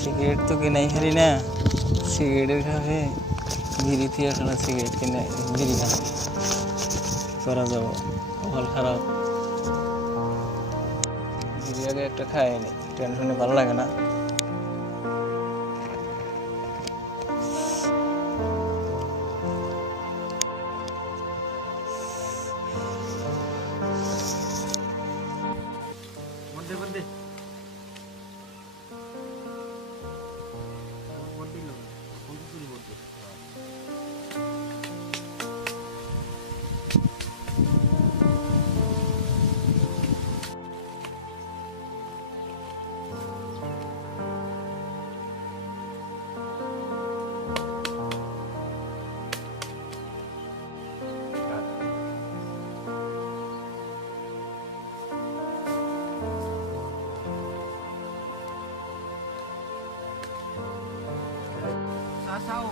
Cigarette তো কেনাই হারি না, সিগারেটের খাবে বিড়ি থেকে এখন সিগারেট কিনে বিড়ি খাবে করা যাবো ফল খারাপ। বিড়ি আগে একটা খায়নি, টেনশনে ভালো লাগে না।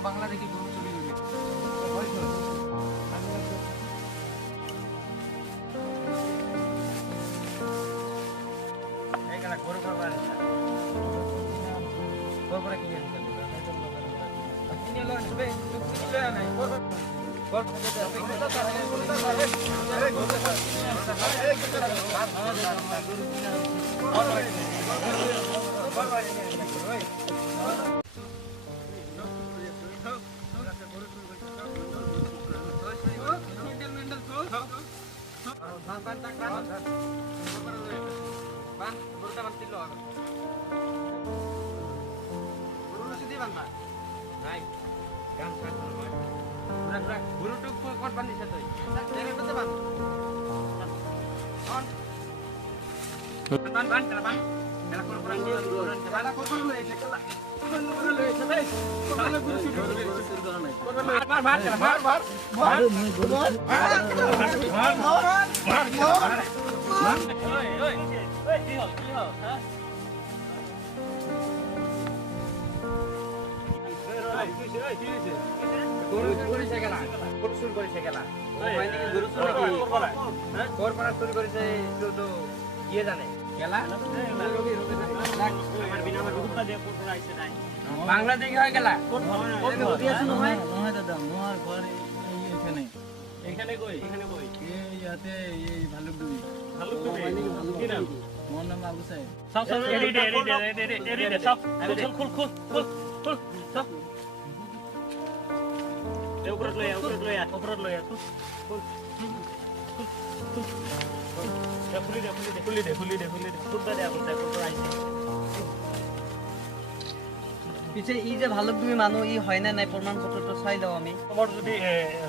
বাংলা দেখি গরু চুরি বাংলা দেখি হয় গেলা দাদা মোর ঘর এখানে এখানে কই এখানে কই এই ইয়াতে এই ভালুকডুবি কি নাম মোর নাম আবু সাহেব সব সব এডি সব খুল খুল খুল খুল সব এ উপরে লয়া খুল খুল খুলি দে খুলটা দে আপনি তারপর আইছে পিছে ই যে ভালো তুমি মানুষ ই হয় না নাই প্রমাণপত্রটা চাই দাও আমি তোমার যদি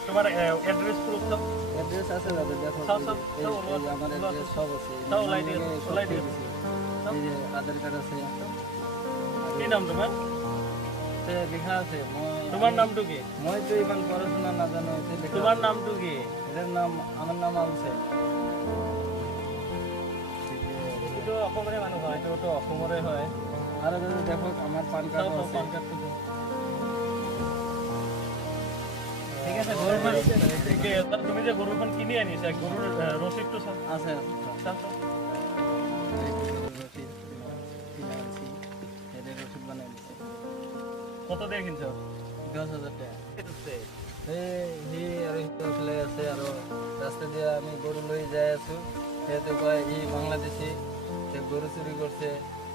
তোমার অ্যাড্রেস প্রুফ দাও অ্যাড্রেস আছে দাদা দেখো সব আমার অ্যাড্রেস সব আছে সব লাই দিও এই যে আধার কার্ড আছে কি নাম তোমার তে লেখা আছে তোমার নামটা কি মই তো ইমান পড়াশোনা না জানো তোমার নামটা কি এর নাম আমার নাম আলছে তো অসমৰে মানুহ হয় তো অসমৰে হয় আর দেখো আমার পান কার্ড আছে ঠিক আছে গরুর ঠিক আছে তুমি যে গরুর কিনে আনিছ গরুর রসিদ তো আছে কত দিয়ে কিনছ 10,000 টাকা হি আর আসলে আছে আর রাস্তা দিয়ে আমি গরু লই যাই আছো সেটা কয় ই বাংলাদেশি যে গরু চুরি করছে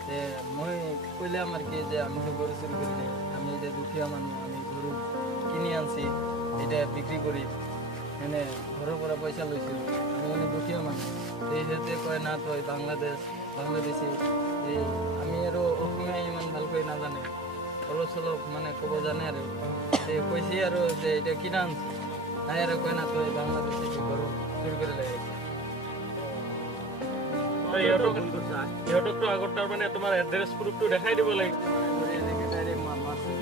যে মই কইলাম আর কি যে আমি তো গরু চুরি করি নাই আমি যে দুখিয়া মানুষ আমি গরু কিনে আনছি এটা বিক্রি করি এনে ঘরের পরে পয়সা লইছিল আমি অনেক দুখিয়া মানুষ এই যেতে কয় না তো বাংলাদেশি এই আমি আরো অসমীয়া ইমান ভাল করে না জানে অলপ চলপ মানে কব জানে আর কইছি আর যে এটা কিনা আনছি নাই আর কয় না তো বাংলাদেশি গরু চুরি করে লাগে ইহঁতকতো আগত তাৰ মানে তোমাৰ এড্ৰেছ প্ৰুফটো দেখাই দিব লাগিব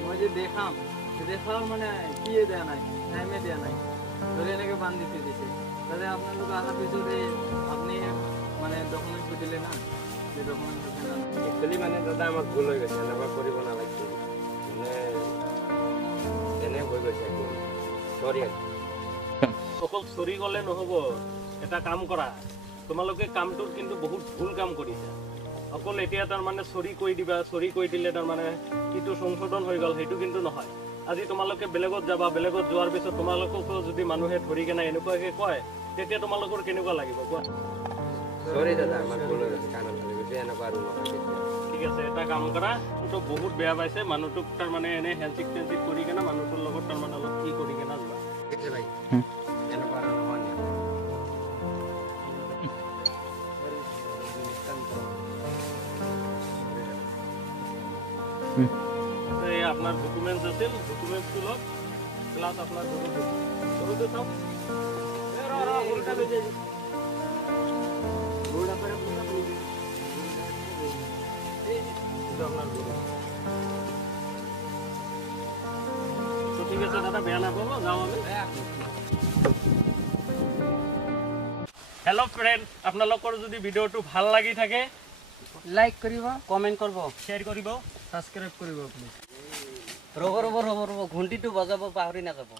মই যে দেখাম মানে কি দিয়া নাই টাইমে দিয়া নাই ধরে এনেকে বান্ধি দিছে তাহলে আপনার আসার পিছনে আপনি মানে ডকুমেন্ট দিলে না যে ডকুমেন্ট একচুয়ালি মানে দাদা আমার ভুল হয়ে গেছে এনেকুৱা কৰিব নালাগিছিল মানে গৈছে সৰি অকল চৰি গ'লে নহ'ব এটা কাম কৰা তোমালোকে কামটোৰ কিন্তু বহুত ভুল কাম কৰিছা অকল এতিয়া তাৰমানে চৰি কৈ দিবা চৰি কৈ দিলে তাৰমানে কিটো সংশোধন হৈ গ'ল সেইটো কিন্তু নহয় আজি তোমালোকে বেলেগত যাবা বেলেগত যোৱাৰ পিছত তোমালোককো যদি মানুহে ধৰি কেনে এনেকুৱাকৈ কয় তেতিয়া তোমালোকৰ কেনেকুৱা লাগিব কোৱা সৰি দাদা আমাৰ ভুল হৈ গৈছে কাণত ধৰি গৈছে এনেকুৱা আৰু নহয় কেতিয়া ঠিক আছে এটা কাম কৰা মানুহটো বহুত বেয়া পাইছে মানুহটোক তাৰমানে এনে হেণ্ডচিক টেণ্ডচিক কৰি কেনে মানুহটোৰ লগত তাৰমানে অলপ কি কৰি কেনে যোৱা কেতিয়া ভাই এনেকুৱা আৰু নহয় এই আপনার ডকুমেন্টস আছে ডকুমেন্টসগুলো প্লাস আপনার গরুতে সব তো ঠিক আছে দাদা বেয়া নাপাব যাও আমি হেল্ল' ফ্ৰেণ্ড আপোনালোকৰ যদি ভিডিঅ'টো ভাল লাগি থাকে লাইক কৰিব কমেণ্ট কৰিব শ্বেয়াৰ কৰিব ছাবস্ক্ৰাইব কৰিব প্লিজ ৰ'ব ঘণ্টিটো বজাব পাহৰি নাযাব